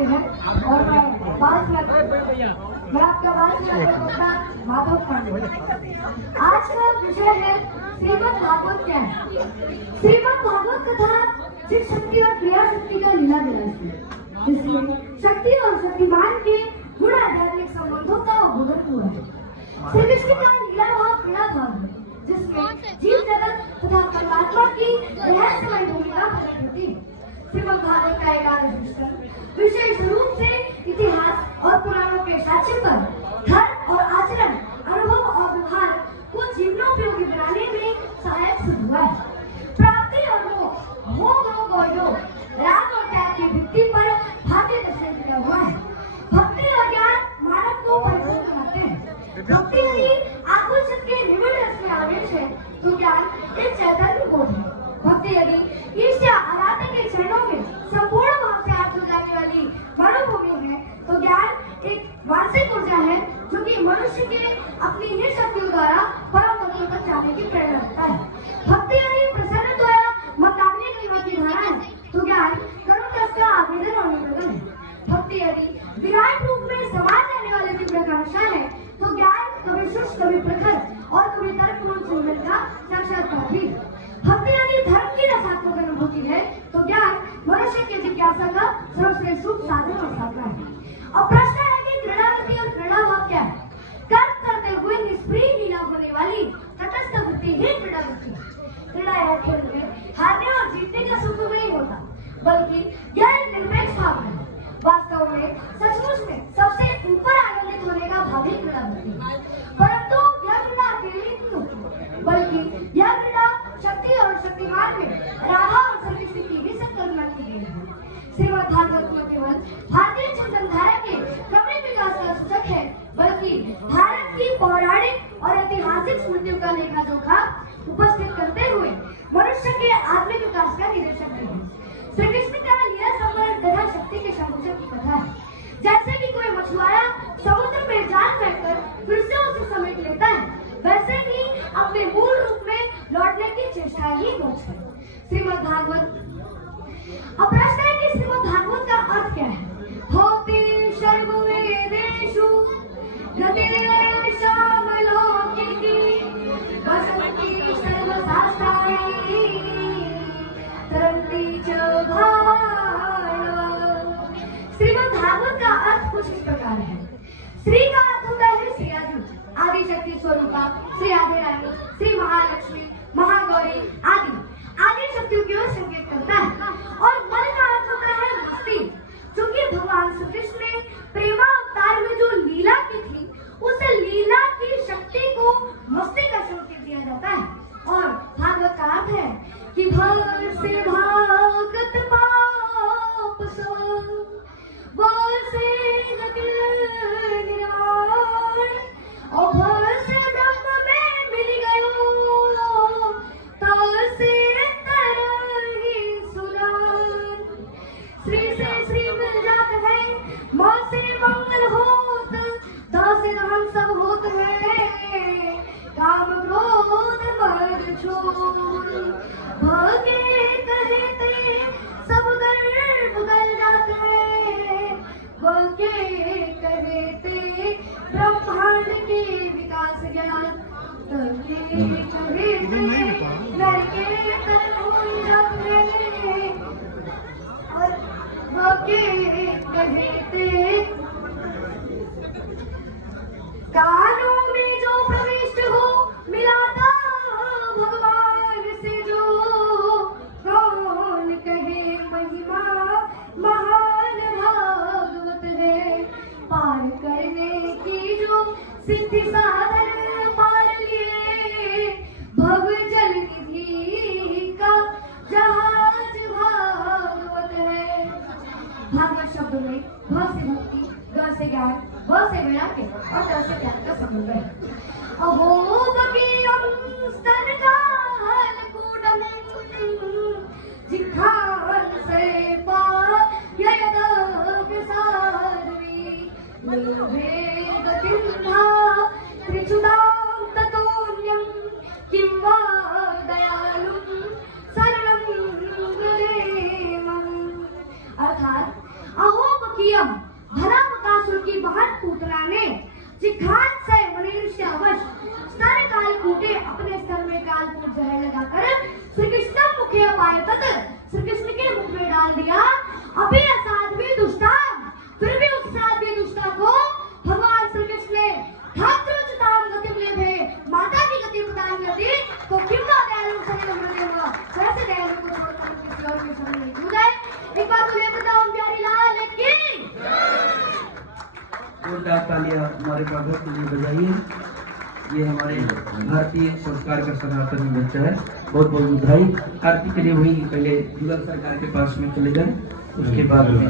आते हैं और मैं आपका माधव पांडे। आज का विषय है श्रीमद् भागवत क्या है। श्रीमद् भागवत कथा शिव शक्ति और क्रिया शक्ति का लीला विलास है, जिसमें शक्ति और शक्तिमान के गुण आध्यात्मिक संबंधों का अवबोधन हुआ है। श्री कृष्ण का लीला क्रीड़ा भाग है, जिसमें जीव जगत तथा परमात्मा की रहस्यमय भूमिका प्रकट होती है। श्रीमद् भागवत का 11 स्कंद विशेष रूप से इतिहास और पुराणों के साक्ष्य पर धर्म और आचरण, अनुभव और व्यवहार को जीवनोपयोगी बनाने में सहायक सिद्ध हुआ है। प्राप्ति और मोह राग और त्याग की भित्ति पर भाग्य दर्शन किया हुआ है। भक्ति और ज्ञान मानव को परिपूर्ण बनाते हैं। भक्ति यदि आकुल के निविड़ रस में आवेश है तो ज्ञान एक चैतन्य बोध है। भक्ति यदि ईर्ष्या आराधना के चरणों में संपूर्ण भाव से आठ हो जाने वाली मनोभूमि है तो ज्ञान एक मानसिक ऊर्जा है जो कि मनुष्य के अपनी ही शक्तियों द्वारा परम तत्व तक जाने की प्रेरणा देता है। भक्ति यदि प्रसन्न द्वारा मकामने की धारा है तो ज्ञान करुण रस का आवेदन और निवेदन है। भक्ति यदि विराट रूप में समा जाने वाले तीव्र आकांक्षा है तो ज्ञान कभी शुष्क, कभी प्रखर और कभी तर्कपूर्ण चिंतन का साक्षात्कार भी। भक्ति यदि धर्म की रसात्मक अनुभूति है तो ज्ञान मनुष्य की जिज्ञासा का सर्वश्रेष्ठ साधन और साधन है। अब प्रश्न है कि क्रीड़ावृत्ति और क्रीड़ा भाव क्या है। कर्म करते हुए निष्प्रिय लीला होने वाली तटस्थ वृत्ति ही क्रीड़ावृत्ति है। क्रीड़ा या खेल में हारने और जीतने का सुख नहीं होता, बल्कि यह एक निरपेक्ष भाव है। वास्तव में सचमुच में सबसे ऊपर आनंदित होने का भाव ही क्रीड़ावृत्ति है। परंतु यह क्रीड़ा अकेले नहीं होती, बल्कि यह क्रीड़ा शक्ति और शक्तिमान में राधा और श्रीकृष्ण की भी संकल्पना की गई है। श्रीमद् भागवत में केवल भारतीय चिंतनधारा के क्रमिक विकास का सूचक है, बल्कि भारत की पौराणिक और ऐतिहासिक स्मृतियों का लेखा जोखा उपस्थित करते हुए मनुष्य के आत्मिक विकास का निरीक्षण है। श्री कृष्ण का लीला संवर्ग तथा शक्ति के संयोजन की कथा है। जैसे कि कोई मछुआरा समुद्र में जाल फेंककर फिर से उसे समेट लेता है, वैसे ही अपने मूल रूप में लौटने की चेष्टा ही मोक्ष है। श्रीमद् भागवत। अब प्रश्न है कि श्रीमद् भागवत का अर्थ क्या है। होते सर्ववेदेषु गते श्यामलोकिकी वसन्ति सर्वशास्त्राणि तरन्ति च भावः। श्रीमद् भागवत का अर्थ कुछ इस प्रकार है। श्री का अर्थ होता है श्रीयाजू, आदि शक्ति स्वरूपा, श्री आदि रानी, श्री महालक्ष्मी, महागौरी आदि शक्तियों की ओर संकेत करता है। और मन का अर्थ होता है मस्ती, जो कि भगवान श्री कृष्ण ने प्रेमा अवतार में जो लीला की थी, उस लीला की शक्ति को मस्ती का संकेत दिया जाता है। और भागवत का अर्थ है कि भर से भागत पाप सो से गति निर्वाण और भर से ब्रह्म में मिल गयो से तरही सुरान। श्री से श्री मिल जात है, माँ से मंगल होत, दा से दान सब होत है, काम क्रोध मद छोड़ भगे कहते सब गर्भ गल जात है, भगे कहते ब्रह्मांड के विकास ज्ञान तके कहते नर के तन हो जात है और भगे कहते कानों में जो प्रविष्ट हो मिलाता भगवान से जो, कौन कहे महिमा महान भागवत है, पार करने की जो सिद्धि साधन पार लिए, भव जल निधि का जहाज भागवत है। भागवत शब्द में भ से भक्ति, ग से ज्ञान, व से वैराग्य और त से त्याग का संबंध है। अहो बगियम स्तनकाल कूटम जिघ्रान से पार ययद विसारवी लोभे गतिन्धा त्रिचुदां ततोन्यं किं वा दयालुं शरणं व्रजेमं। अर्थात अहो कियम धर्मकासुर की बहन पूतना ने जिघात से मनुष्य अवश्य स्तन काल कूटे अपने स्तन में कालकूट जहर लगाकर श्री कृष्ण मुखे पाए तत् श्री कृष्ण के मुख में डाल दिया। अभी असाध्वी दुष्टा, फिर भी उस साध्वी दुष्टा को भगवान श्री कृष्ण ने धात्रोचिताम गति लेभे माता की गति प्रदान कर दी। तो क्यों ना दयालु शरीर हृदय कैसे दयालु को छोड़कर किसी और के शरण में क्यों जाए। एक बात बोलिए बताओ प्यारी लाल की जोरदार तालियां हमारे बाबा के लिए बजाइए। ये हमारे भारतीय संस्कार का सनातन बच्चा है। बहुत बहुत बधाई। आरती के लिए वही पहले जुगल सरकार के पास में चले गए, उसके बाद में